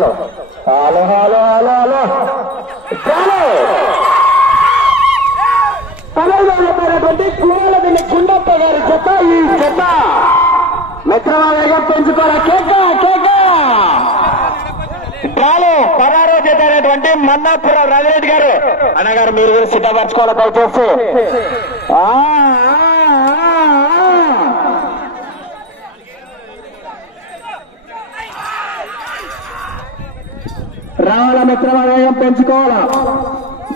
Hello hello hello hello చాలు 15 కూలదిని గుండప్ప గారి చెత్త ఈ చెత్త మిత్రమా వేగం పెంచుకోరా కేక కేక చాలు 16వ జత అయినటువంటి మన్నాపురం రవిరెడ్డి గారు అన్నగారు మీరు కూడా సిద్ధపరచుకోవాలి దయచేసి రావాల మిత్రమా వేగం పెంచుకోవాలా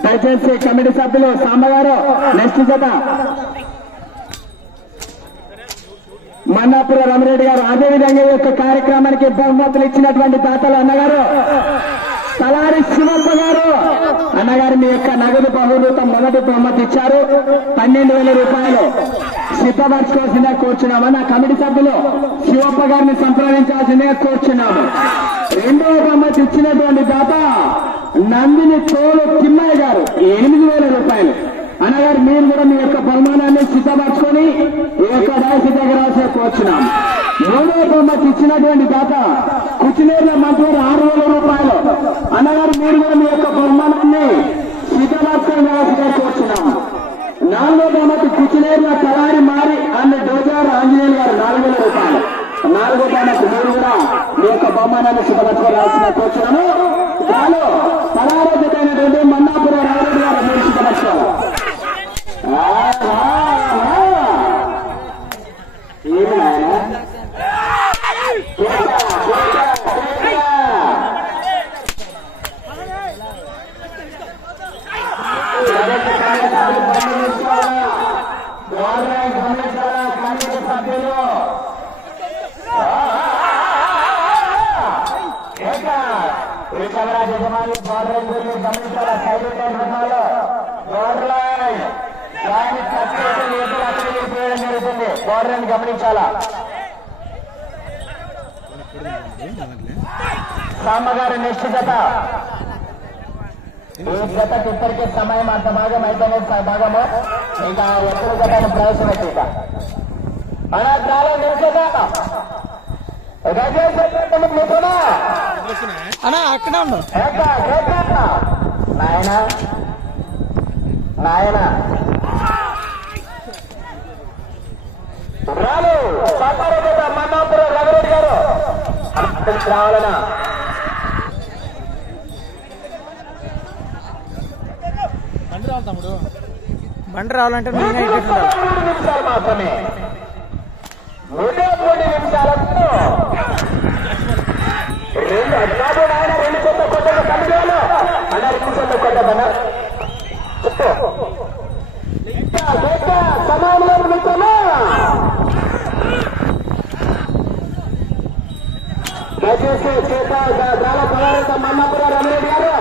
దయచేసి కమిటీ సభ్యులు సాంబగారు నెక్స్ట్ జత మన్నాపురం రమరెడ్డి గారు అదేవిధంగా ఈ యొక్క కార్యక్రమానికి బహుమతులు ఇచ్చినటువంటి దాతలు అన్నగారు తలారి శివప్ప గారు అన్నగారు మీ యొక్క నగదు బహుమతం మొదటి బహుమతి ఇచ్చారు 12,000 రూపాయలు సిద్ధపరచుకోవాల్సిందే కూర్చున్నాము నా కమిటీ సభ్యులు శివప్ప గారిని సంప్రదించాల్సిందే కూర్చున్నాము రెండవ బహుమతి ఇచ్చినటువంటి దాత నందిని తోలు తిమ్మయ్య గారు 8,000 రూపాయలు అన్నగారు మీరు కూడా మీ యొక్క బహుమానాన్ని సిద్ధపరచుకొని ఈ యొక్క రాశి దగ్గర కూర్చున్నాం మూడవ బహుమతి ఇచ్చినటువంటి దాత కుచినేర్ల మంత్రి 6,000 రూపాయలు అన్నగారు మీరు కూడా మీ యొక్క బహుమానాన్ని సిద్ధపరచుకొని రాశి దగ్గర కూర్చున్నాం నాలుగో బహుమతి కుచినేర్ల తలారి మారి అన్న డోజారు ఆంజనేయులు గారు 4,000 రూపాయలు నాలుగో బహుమతి మీరు కూడా మీ యొక్క బహుమానాన్ని సిద్ధపరచుకొని రాసి కూర్చున్నాము చాలు 16వ జత అయినటువంటి మన్నాపురం రామరెడ్డి గారు మీరు సిద్ధపరచుకోవాలి గమనించాలా సామగారు నెక్స్ట్ జత ఈ జతకి ఇప్పటికే సమయం అంత భాగం అయిపోయిన భాగము ఇంకా ఎప్పుడు జతను ప్రవేశపెట్టి అలా చాలా నిలిచేదా అక్కడ ఉన్నా నాయన నాయన రాలు సాతారపేట మన్నాపురం రవిరెడ్డి గారు రావాలనా బండి రావాలి తమ్ముడు బండి రావాలంటే 3 నిమిషాలు మాత్రమే 3 నిమిషాలకు రెండు కొత్త కొత్త కమిటీలు అన్న 2 కొత్త కొత్తదన్నా సమయంలో మిత్రమా దయచేసి చేత గాల పదార్థ మన్నాపురం రమరెడ్డి గారు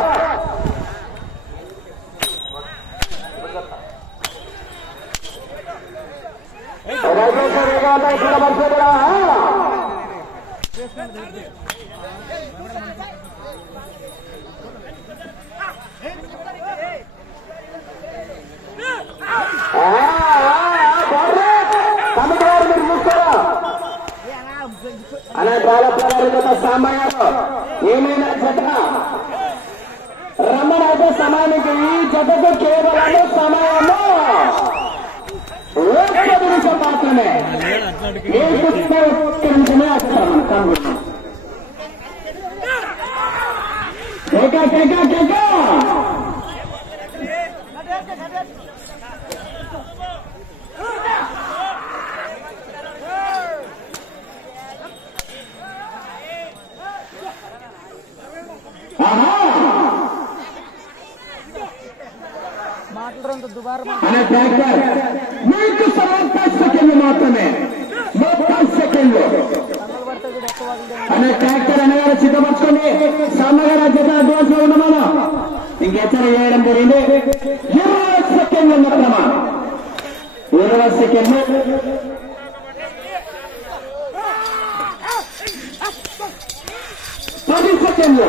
అలా చాలా ప్రకారంగా సాంబయ్యారు ఏమైనా జత రమ్మనైతే సమయానికి ఈ జతకు కేవలం సమయము 1 నిమిషం మాత్రమే అనే ట్రాక్టర్ మీకు 10 సెకండ్లు మాత్రమే 30 సెకండ్లు అనే ట్రాక్టర్ అనేవారు సిద్ధపరచుకోండి సామగారు జత అడ్వాన్స్ లో ఉండమా ఇంకెచ్చర చేయడం జరిగింది 20 సెకండ్లు మాత్రమా 20 సెకండ్లు 10 సెకండ్లు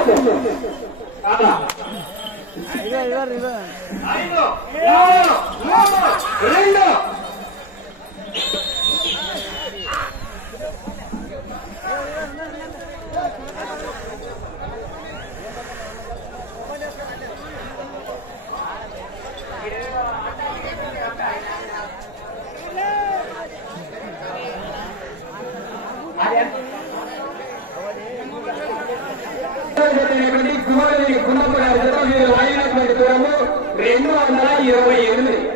జతైనటువంటి గుమ్మడి గుణప్ప గారి జత మీరు లాగినటువంటి దూరము 228.